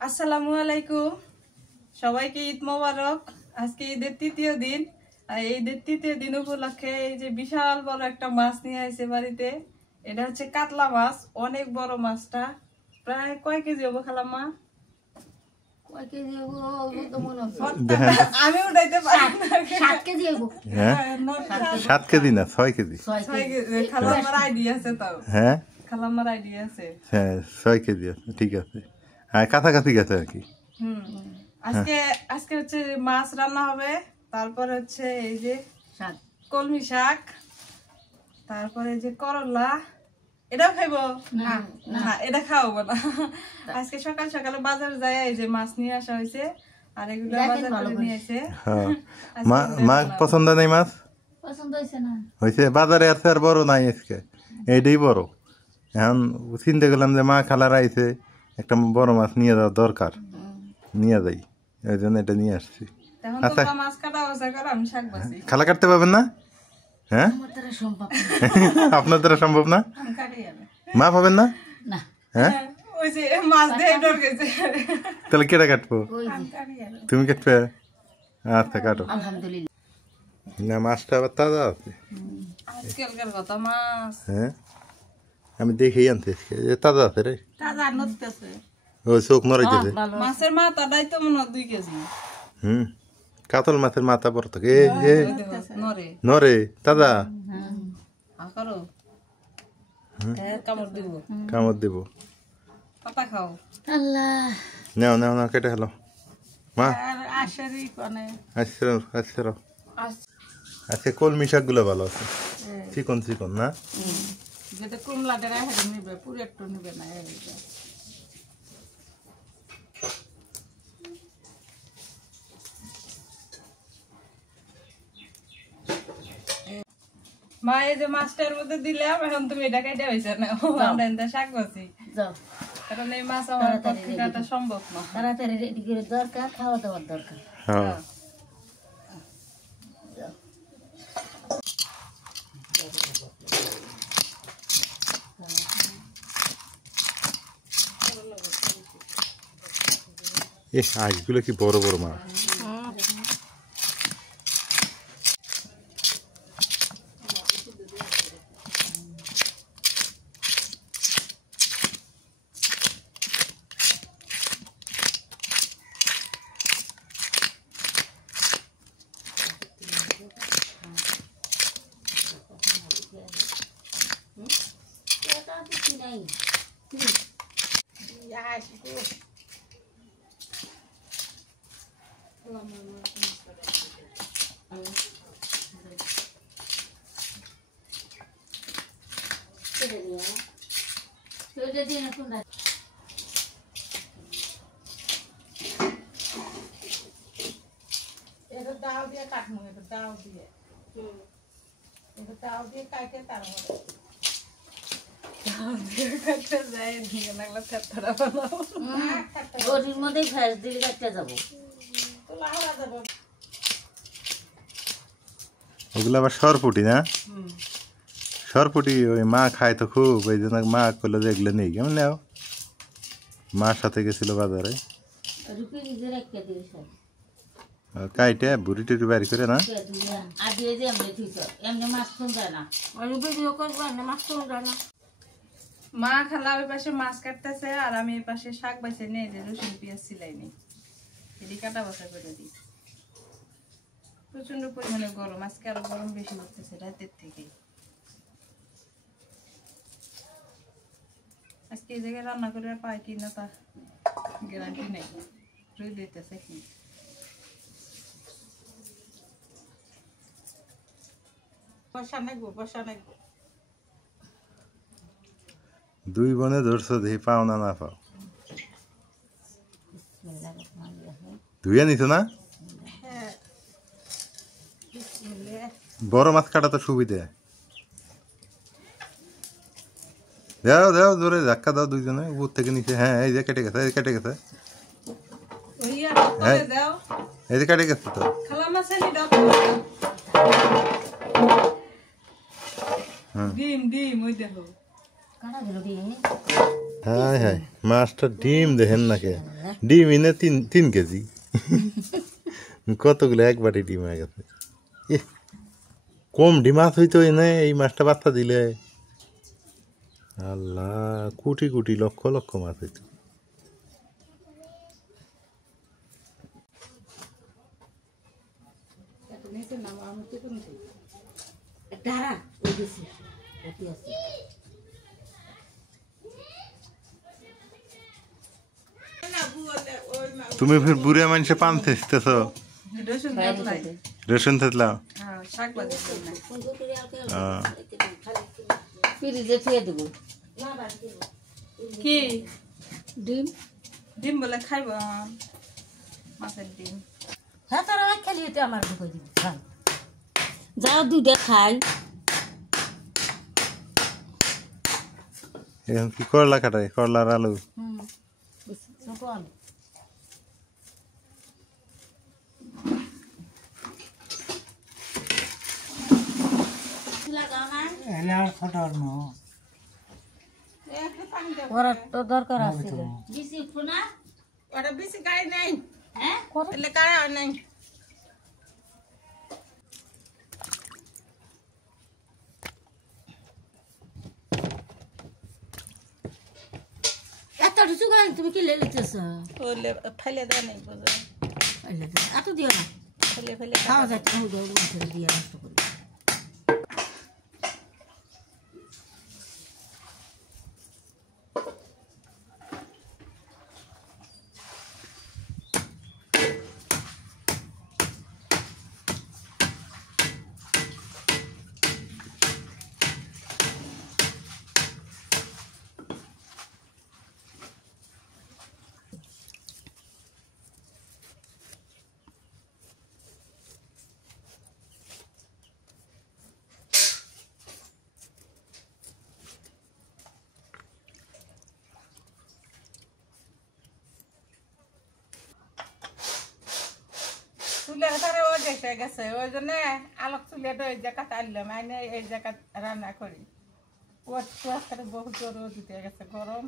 আসসালামু আলাইকুম, সবাইকে ঈদ মোবারক। আজকে ঈদের তৃতীয় দিন, আর এই ঈদের তৃতীয় দিন উপলক্ষে এই যে বিশাল বড় একটা মাছ নিয়ে আসছে বাড়িতে। এটা হচ্ছে কাতলা মাছ, অনেক বড় মাছটা। প্রায় কয় কেজি হবো খালাম্মা? আমি উঠাইতে পারি না। 7 কেজি হইব। 7 কেজি না 6 কেজি। 6 কেজি খালাম্মার আইডিয়া আছে, তাও হ্যাঁ খালাম্মার আইডিয়া আছে। হ্যাঁ 6 কেজি আছে, ঠিক আছে। হ্যাঁ কাছাকাছি গেছে আর কি। আজকে আজকে হচ্ছে মাছ রান্না হবে, তারপরে হচ্ছে এই যে কলমি শাক, তারপরে যে করলা। এটাও খাইবো না? না, এটা খাওয়াবো না। আজকে সকাল সকালে বাজারে যায় এই যে মাছ নিয়ে আসা হয়েছে, আর এগুলো বাজার করে নিয়ে আসে। মা পছন্দ নেই মাছ? পছন্দ হইছে না? হয়েছে, বাজারে আছে আর বড় নাই আজকে, এইটাই বড়। এখন চিন্তা করলাম যে মা খালার আইছে, একটা বড় মাছ নিয়ে যাওয়া দরকার, নিয়ে যাই, ওই জন্য এটা নিয়ে আসছি। আচ্ছা মাছ কাটা বসা করে আমি শাক বাছি। খালা কাটতে পারবেন না? হ্যাঁ আপনার দ্বারা সম্ভব না? মা পাবেন না? হ্যাঁ ওই যে মাছ দিয়ে ডর গেছে। তাহলে কেটে কাটবো? তুমি কাটবে? আচ্ছা কাটো। না মাছটা আবার তাজা আছে। আজকালকার কথা মাছ। হ্যাঁ আমি দেখেই আনতে তাজা আছে রে। তাজা নড়তেছে, ওই চোখ নড়াইতেছে। মাছের মাথাটাই তো মনে হয় 2 কেজি। কাতল মাছের মাথা বড় থাকে, নরে নরে তাজা। কামড় দিব, কামড় দিব। পাতা খাও। আল্লাহ নাও নাও নাও কেটে হলো মা। আশারি কোনে আচ্ছা আচ্ছা কলমি শাকগুলো ভালো আছে, চিকন চিকন না? যেটা কুমলা ডেরা হেরে নিবে, পুরো একটু নিবে না। মা এই যে মাছটার মধ্যে দিলাম, এখন তুমি এটা কেটে হয়েছে না, আমরা এটা শাক বাছি। কারণ এই মাছ আমার পক্ষে কাটা সম্ভব না। তাড়াতাড়ি রেডি করে দরকার, খাওয়া দাওয়ার দরকার। হ্যাঁ এ আজগুলো কি বড় বড় মাছ। এটা দাও দিয়ে কাটমু, এটা দাও দিয়ে, এটা দাও দিয়ে কাটে তারপরে দাও দিয়ে কাটতে যায় নিয়ে লাগলে থেতরা বানাবো। ওর মধ্যে ফ্যাস দিলে কাটতে যাবো। তোলা হওয়া যাবে। ওগুলো আবার সরপুটি না? সরপুটি ওই মা খায় তো খুব, ওই জন্য মা করলো যে এগুলো নেই। কেমন নেও? মার সাথে গেছিল বাজারে, কাইটে বুড়ি টুড়ি বাড়ি করে না। মা খালা ওই পাশে মাছ কাটতেছে, আর আমি এই পাশে শাক বাছে নিয়ে যে রসুন পেঁয়াজ সিলাই নি, এদিকে কাটা বাছা করে দিই। প্রচন্ড পরিমাণে গরম, আজকে আরো গরম বেশি হচ্ছে রাতের থেকে। আজকে এই জায়গায় রান্না করে পাই কি না তা গ্যারান্টি নেই, রই দিতেছে কি। বসা নাকবো, বসা নাকবো। দুই বনে ধরছো দেখি পাও না না পাও। ধুয়ে নিছ না? বড় মাছ কাটা তো সুবিধা। দাও দাও জোরে ধাক্কা দাও দুইজনে উপর থেকে নিচে। হ্যাঁ এই যে কেটে গেছে, এই কেটে গেছে, এই যে কেটে গেছে তো। হ্যাঁ হ্যাঁ মাছটা ডিম দেখেন না কে, ডিম এনে 3 কেজি কতগুলো এক বাটি ডিম হয়ে গেছে এ কম ডিম মাছ হইতো এনে এই মাছটা বাচ্চা দিলে আল্লাহ কোটি কোটি লক্ষ লক্ষ মাছ হইতো তুমি ফির বুড়ে মানুষে পান থেসতেছ রসুন তরকারি। রসুন থেতলাও হ্যাঁ, শাক ভাজি করলাম। ফ্রিজে থুয়ে দেবো কি ডিম ডিম বলে খাইব মাছের ডিম। হ্যাঁ তোরা খালি এটা আমার ঢুকে দিবি খাই যাও দুইটা খাই এখন কি করলা কাটাই করলার আলু বল ওরা তো দরকার আছে বেশি উঠবো না ওটা বেশি গাড়ি নেই, হ্যাঁ এলে গাড়ি নেই। এত ঢুচু গাড়ি তুমি কি লেগেছ ওলে ফেলে দেয় নেই বোঝা, এত দিও না ফেলে ফেলে খাওয়া যাচ্ছে দিয়ে নষ্ট করি চুলের ধারে ও দেখে গেছে, ওই জন্য আলোক চুলেটা ওই জায়গাতে আনলাম, আইনে এই জায়গা রান্না করি। ওর বহু জোর দিতে গেছে গরম,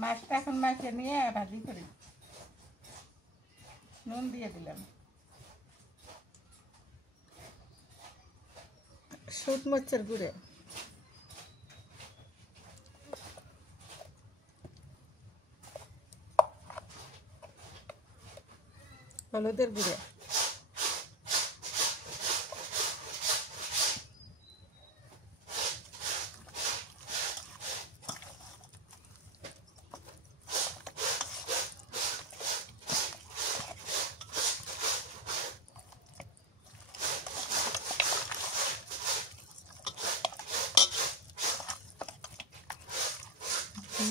মাছটা এখন মাখিয়ে নিয়ে ভাজি করি, নুন দিয়ে দিলাম। শুট মরিচের গুঁড়ে, হলুদের গুঁড়ে,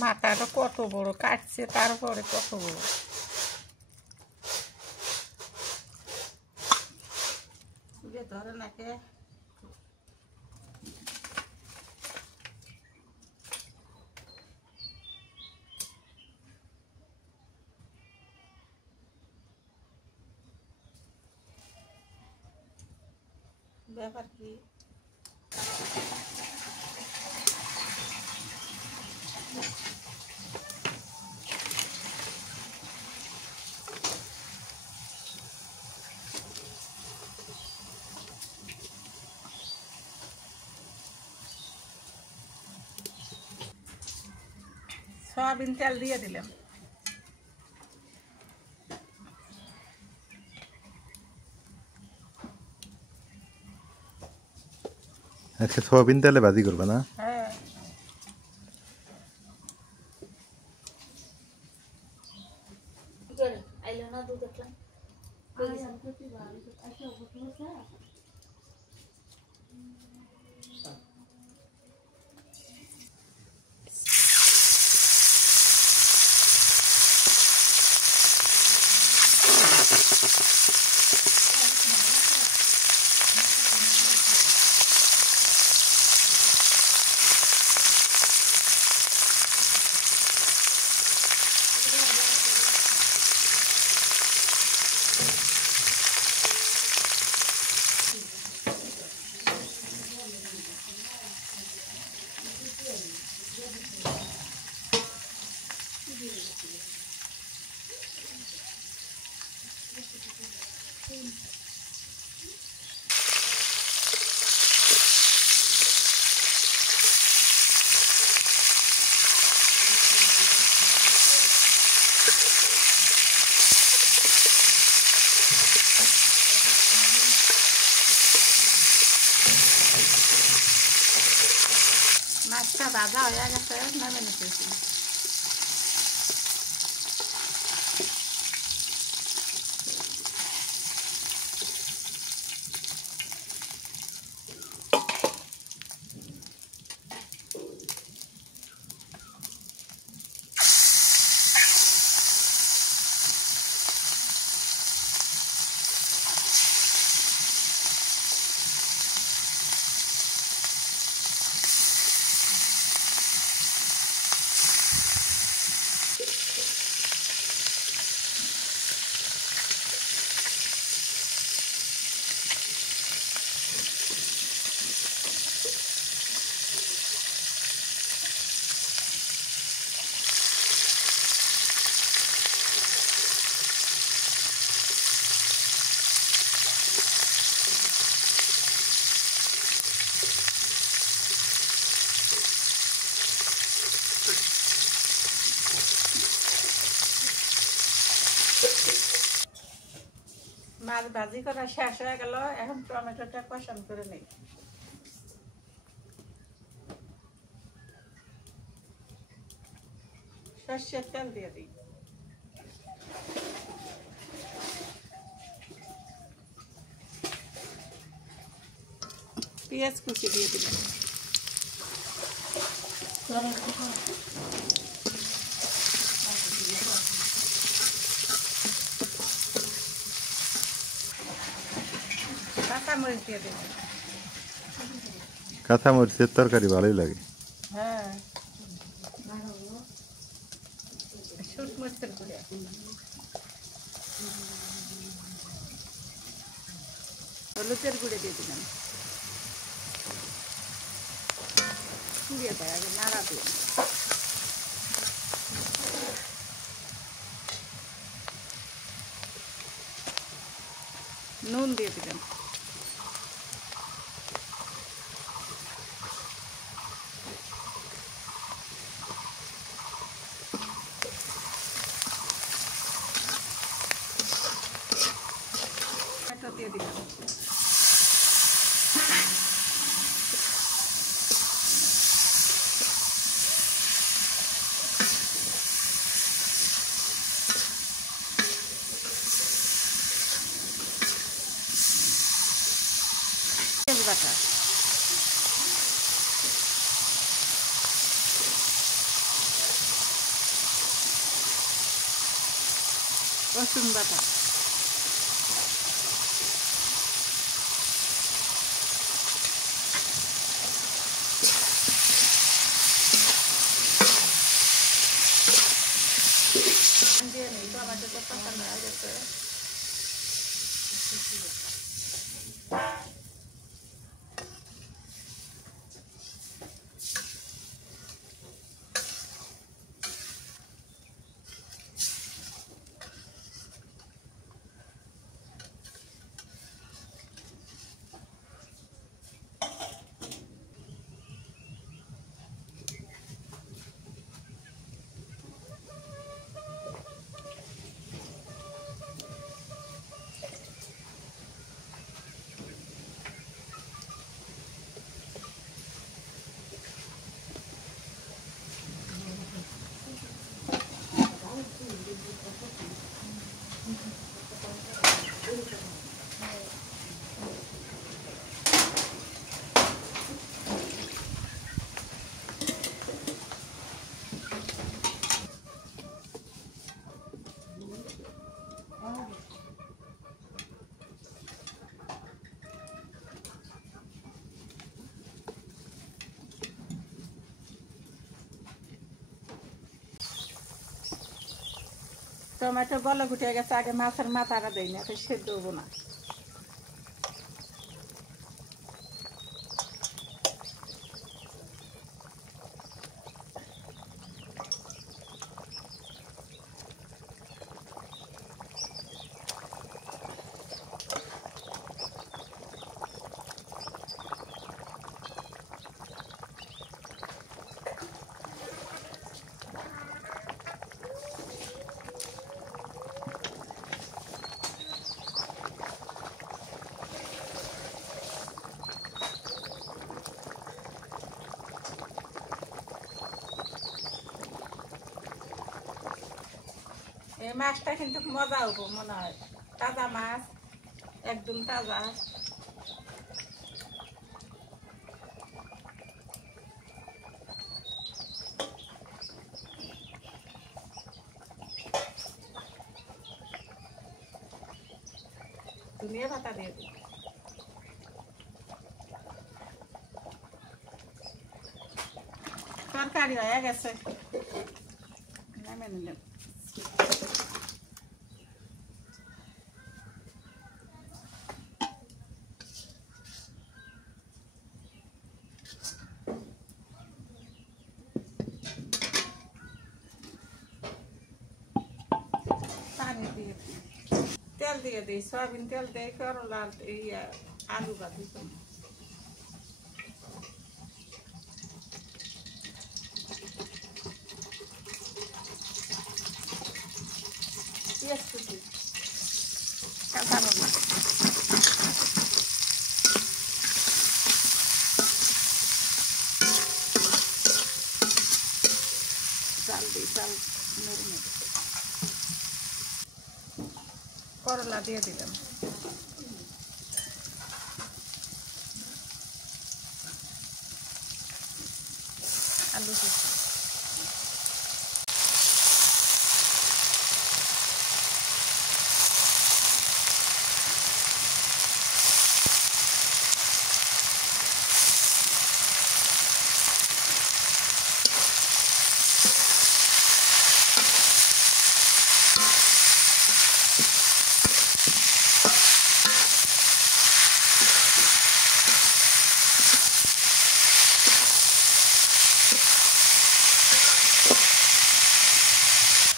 মাথাটা কত বড় কাটছে, তারপরে কত বড়। ধরে নাকে ব্যাপার কি সয়াবিন তেল দিয়ে দিলাম। আজকে সোয়াবিন তেলে ভাজি করবে না? হ্যাঁ, আইলো না দুধ দেখলাম মাছটা ভাজা হয়ে গেছে, নামে নিতেছি। মাছ ভাজি করা শেষ হয়ে গেল, এখন টমেটোটা কষান করে নেই। সর্ষের তেল দিয়ে দিই। পেঁয়াজ কুচি দিয়ে দিলাম। কাঁচামরিচ দিয়ে দিলাম। কাঁচামরিচের তরকারি ভালোই লাগে। হ্যাঁ, শুট মরিচের গুঁড়া, হলুদের গুঁড়ে দিয়ে দিলাম। দিয়ে দেয় আগে নাড়া দিয়ে। নুন দিয়ে দিলাম। দিয়ে দিলাম। তেজপাতা, রসুন বাটা, দিয়ে নিই। টমেটোটা কষানো হয়ে গেছে। টমেটো বলক উঠে গেছে, আগে মাছের মাথাটা দেই না, তো সেদ্ধ হবো না। এই মাছটা কিন্তু মজা হবো মনে হয়, তাজা মাছ, একদম তাজা। ধনিয়া পাতা দিয়ে দিই। তরকারি হয়ে গেছে, নামিয়ে নিলাম। পানি দিয়ে দিই, তেল দিয়ে দিই, সয়াবিন তেল দিয়ে করলা আলু ভাজি করব। পেঁয়াজ কুচি, কাঁচা লঙ্কা, চাল দিই, চাল নেড়ে নেড়ে করলা দিয়ে দিলাম। আলু কুচি,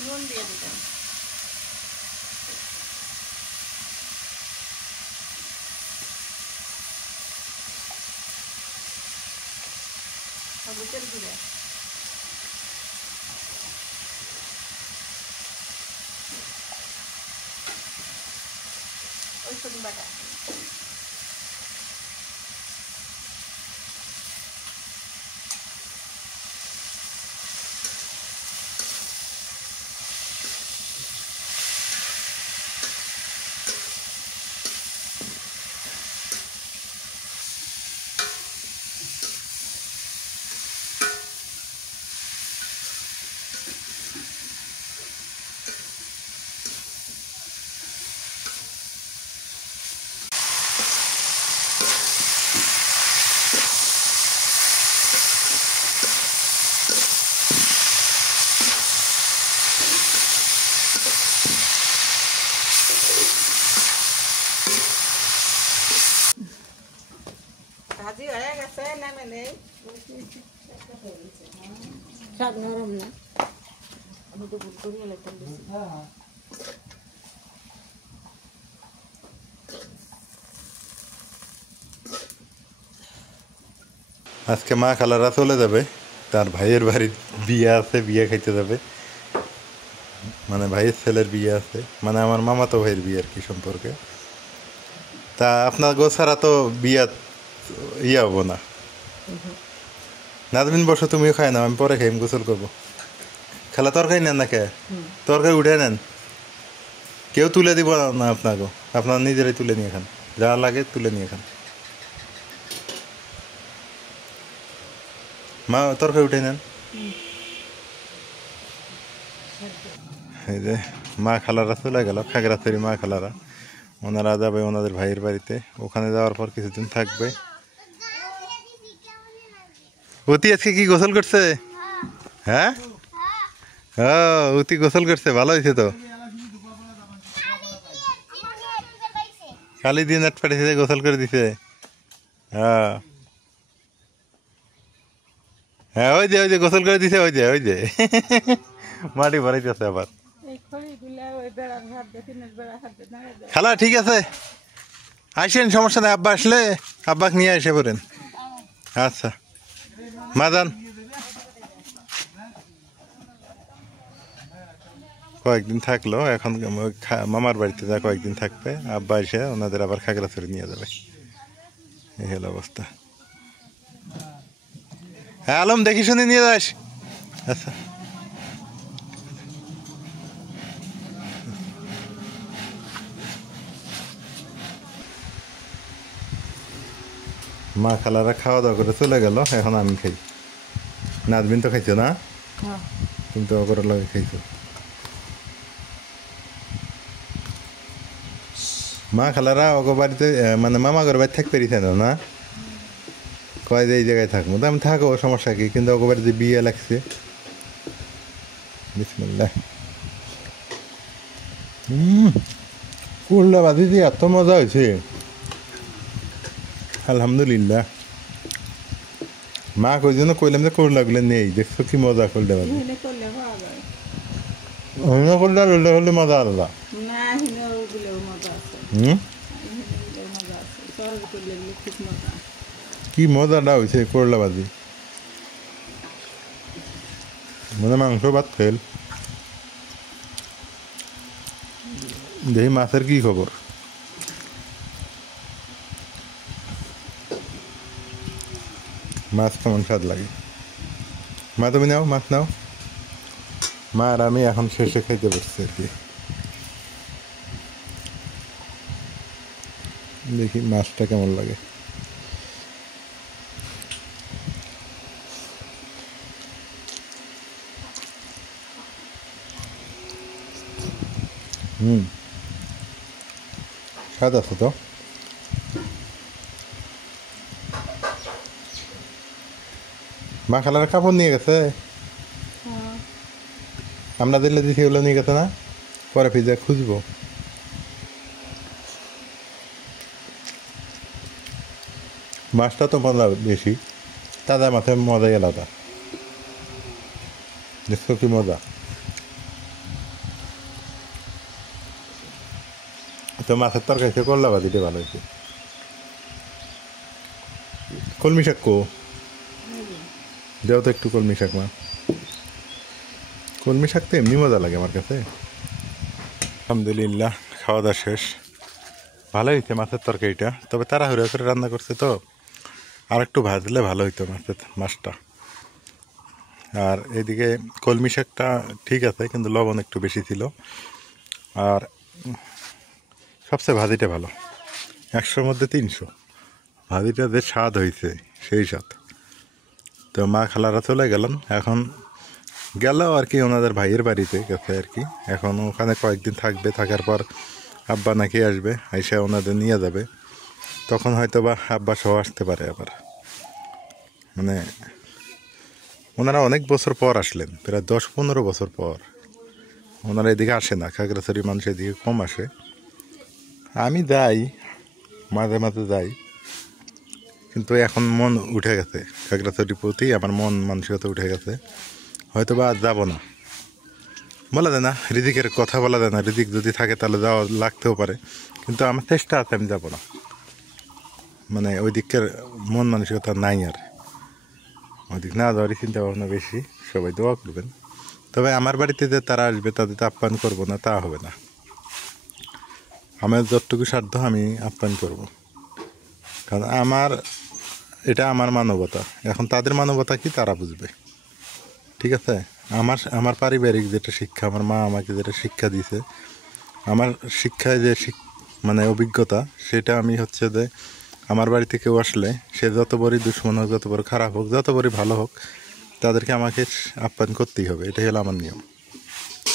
নুন দিয়ে দিলাম। হলুদের গুঁড়া, রসুন বাটা, ভাজি হয়ে গেছে, নামে নেই। শাক নরম না, আমি তো ভুল করিয়ে লাগতাম বেশি। আজকে মা খালারা চলে যাবে, তার ভাইয়ের বাড়ির বিয়ে আছে, বিয়ে খাইতে যাবে। মানে ভাইয়ের ছেলের বিয়ে আছে, মানে আমার মামাতো ভাইয়ের বিয়ে আর কি সম্পর্কে। তা আপনার গোছারা তো বিয়া ইয়া হবো না। নাজমিন বসো, তুমিও খাই না, আমি পরে খাই, আমি গোসল করবো। খালা তরকারি নেন না কে? তরকারি উঠে নেন, কেউ তুলে দিব না আপনাকে, আপনার নিজেরাই তুলে নিয়ে খান, যা লাগে তুলে নিয়ে খান। মা তরকারি উঠে নেন। এই যে মা খালারা চলে গেল, খাগড়াছড়ি মা খালারা, ওনারা যাবে ওনাদের ভাইয়ের বাড়িতে। ওখানে যাওয়ার পর কিছুদিন থাকবে। অতি আজকে কি গোসল করছে? হ্যাঁ, অতি গোসল করছে, ভালো হয়েছে তো। খালি দিন আট পাঠিয়েছে, গোসল করে দিছে। হ্যাঁ হ্যাঁ, ওই যে গোসল করে দিছে, ওই যে মাটি ভরাইতেছে আবার। খালা ঠিক আছে, আসেন, সমস্যা নেই। আব্বা আসলে আব্বাকে নিয়ে এসে পড়েন। আচ্ছা মা যান, কয়েকদিন থাকলো, এখন মামার বাড়িতে যা কয়েকদিন থাকবে। আব্বা এসে ওনাদের আবার খাগড়াছড়ি নিয়ে যাবে। এই হলো অবস্থা। হ্যাঁ আলম, দেখি শুনে নিয়ে যাস। আচ্ছা মা খালারা খাওয়া দাওয়া করে চলে গেল, এখন আমি খাই। নাজমিন তো খাইছো না? তুমি তো অগর লগে খাইছো। মা খালারা অগ বাড়িতে মানে মামা ঘর বাড়ি থাকতে পারিছে না, কয় যে এই জায়গায় থাকবো, তো আমি থাকো, সমস্যা কি, কিন্তু অগ বাড়িতে বিয়ে লাগছে। বিসমিল্লাহ। করলা বাজি দিয়ে এত মজা হয়েছে, আলহামদুলিল্লাহ। মা কই জন্য কইলাম যে করলাগুলো নেই, দেখছো কি মজা করলে বাজি। করলে রোলটা হলে মজা আলাদা। কি মজাটা হয়েছে করলা বাজি, মানে মাংস ভাত ফেল। দেখি মাছের কি খবর। মাছ কেমন স্বাদ লাগে। মা তুমি নাও, মাছ নাও। মা আর আমি এখন শেষে খাইতে বসছি আর কি। দেখি মাছটা কেমন লাগে। স্বাদ আছে তো। মা খালার কাপড় নিয়ে গেছে, আমরা দিলে দিছি ওগুলো নিয়ে গেছে না, পরে ফিজা খুঁজবো। মাছটা তো মজা বেশি, তাজা মাছের মজাই আলাদা। দেখছো কি মজা। তো মাছের তরকারি করলা বাজিটা ভালো হয়েছে। কলমি শাক কো দেও তো একটু, কলমি শাক। মা কলমি শাক তো এমনি মজা লাগে আমার কাছে। আলহামদুলিল্লাহ, খাওয়া দাওয়া শেষ। ভালো হয়েছে মাছের তরকারিটা, তবে তাড়াহুড়ো করে রান্না করছে তো, আর একটু ভাজলে ভালো হইতো মাছটা। আর এদিকে কলমি শাকটা ঠিক আছে, কিন্তু লবণ একটু বেশি ছিল। আর সবচেয়ে ভাজিটা ভালো, 100-র মধ্যে 300। ভাজিটা যে স্বাদ হয়েছে সেই স্বাদ। তো মা খালারা চলে গেলেন, এখন গেল আর কি ওনাদের ভাইয়ের বাড়িতে গেছে আর কি। এখন ওখানে কয়েকদিন থাকবে, থাকার পর আব্বা নাকি আসবে, আইসা ওনাদের নিয়ে যাবে। তখন হয়তো বা আব্বা সহ আসতে পারে আবার। মানে ওনারা অনেক বছর পর আসলেন, প্রায় 10-15 বছর পর। ওনারা এদিকে আসে না, খাগড়াছড়ি মানুষ এদিকে কম আসে। আমি যাই, মাঝে মাঝে যাই, কিন্তু এখন মন উঠে গেছে খাগড়াছড়ির প্রতি, আমার মন মানসিকতা উঠে গেছে। হয়তো বা আজ যাবো না, বলা যায় না, রিজিকের কথা বলা যায় না। রিজিক যদি থাকে তাহলে যাওয়া লাগতেও পারে, কিন্তু আমার চেষ্টা আছে আমি যাবো না। মানে ওই দিকের মন মানসিকতা নাই আর, ওই দিক না যাওয়ারই চিন্তা ভাবনা বেশি। সবাই দোয়া করবেন। তবে আমার বাড়িতে যে তারা আসবে তাদের তো আপ্যায়ন করবো না তা হবে না। আমার যতটুকু সাধ্য আমি আপ্যায়ন করব, কারণ এটা আমার মানবতা। এখন তাদের মানবতা কি তারা বুঝবে, ঠিক আছে। আমার পারিবারিক যেটা শিক্ষা, আমার মা আমাকে যেটা শিক্ষা দিয়েছে, আমার শিক্ষায় যে মানে অভিজ্ঞতা, সেটা আমি হচ্ছে যে আমার বাড়িতে কেউ আসলে সে যত বড়ই দুশ্মন হোক, যত বড় খারাপ হোক, যত বড়ই ভালো হোক, তাদেরকে আমাকে আপ্যায়ন করতেই হবে। এটাই হলো আমার নিয়ম।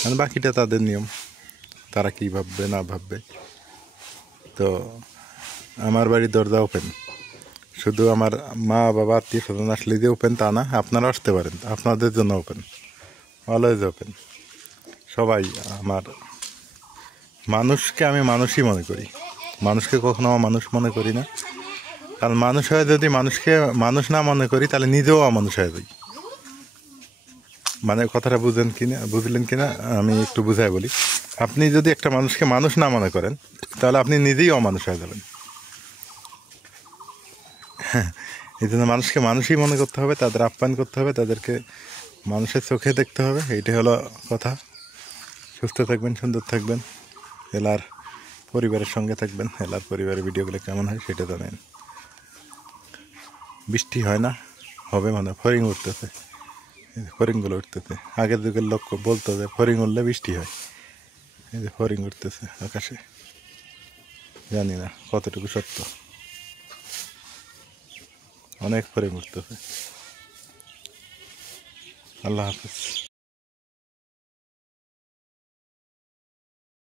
মানে বাকিটা তাদের নিয়ম, তারা কী ভাববে না ভাববে। তো আমার বাড়ির দরজা ওপেন, শুধু আমার মা বাবা আত্মীয় স্বজন আসলে যে ওপেন তা না, আপনারা আসতে পারেন, আপনাদের জন্য ওপেন, অলওয়েজ ওপেন। সবাই আমার, মানুষকে আমি মানুষই মনে করি, মানুষকে কখনো মানুষ মনে করি না। কারণ মানুষ হয়ে যদি মানুষকে মানুষ না মনে করি, তাহলে নিজেও অমানুষ হয়ে যাই। মানে কথাটা বুঝলেন কিনা আমি একটু বুঝাই বলি। আপনি যদি একটা মানুষকে মানুষ না মনে করেন, তাহলে আপনি নিজেই অমানুষ হয়ে যাবেন। এই জন্য মানুষকে মানুষই মনে করতে হবে, তাদের আপ্যায়ন করতে হবে, তাদেরকে মানুষের চোখে দেখতে হবে। এইটাই হলো কথা। সুস্থ থাকবেন, সুন্দর থাকবেন, এলার পরিবারের সঙ্গে থাকবেন। এলার পরিবারের ভিডিওগুলো কেমন হয় সেটা জানেন। বৃষ্টি হয় না, হবে মানে ফড়িং উঠতেছে, ফড়িংগুলো উঠতেছে। আগের যুগের লোক বলতো যে ফড়িং উঠলে বৃষ্টি হয়। এই যে ফড়িং উঠতেছে আকাশে, জানি না কতটুকু সত্য। অনেক পরে মরতেছে। আল্লাহ হাফেজ।